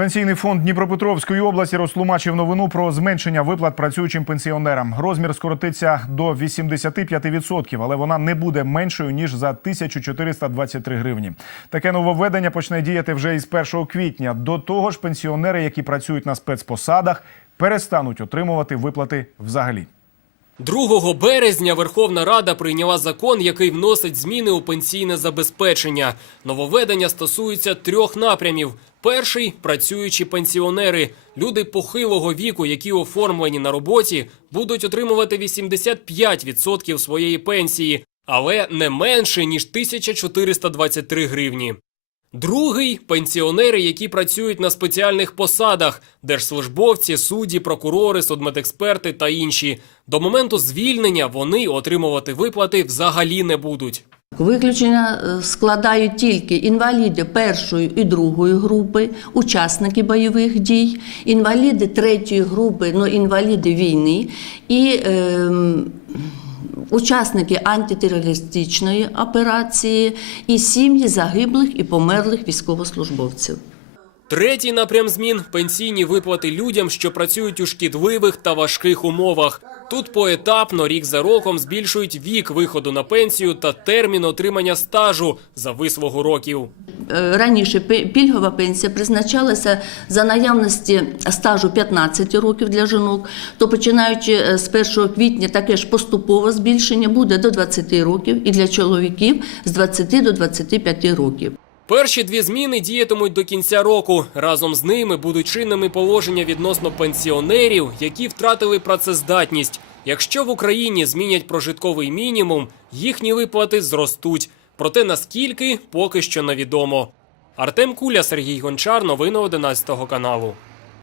Пенсійний фонд Дніпропетровської області розтлумачив новину про зменшення виплат працюючим пенсіонерам. Розмір скоротиться до 85%, але вона не буде меншою ніж за 1423 гривні. Таке нововведення почне діяти вже із 1 квітня. До того ж, пенсіонери, які працюють на спецпосадах, перестануть отримувати виплати взагалі. 2 березня Верховна Рада прийняла закон, який вносить зміни у пенсійне забезпечення. Нововведення стосуються трьох напрямів. Перший працюючі пенсіонери, люди похилого віку, які оформлені на роботі, будуть отримувати 85% своєї пенсії, але не менше ніж 1423 гривні. Другий пенсіонери, які працюють на спеціальних посадах, держслужбовці, судді, прокурори, судмедексперти та інші. До моменту звільнення вони отримувати виплати взагалі не будуть. Виключення е, складають тільки інваліди першої і другої групи, учасники бойових дій, інваліди третьої групи, ну інваліди війни і ем, учасники антитерористичної операції і сім'ї загиблих і померлих військовослужбовців. Третій напрям змін пенсійні виплати людям, що працюють у шкідливих та важких умовах. Тут поетапно, рік за роком, збільшують вік виходу на пенсію та термін отримання стажу за вислугу років. Е, Раніше пільгова пенсія призначалася за наявності стажу 15 років для жінок, то починаючи е, з 1 квітня таке ж поступове збільшення буде до 20 років і для чоловіків з 20 до 25 років. Перші дві зміни діятимуть до кінця року. Разом з ними будуть чинними положення відносно пенсіонерів, які втратили працездатність. Якщо в Україні змінять прожитковий мінімум, їхні виплати зростуть. Проте наскільки поки що невідомо. Артем Куля, Сергій Гончар, новини 11 каналу.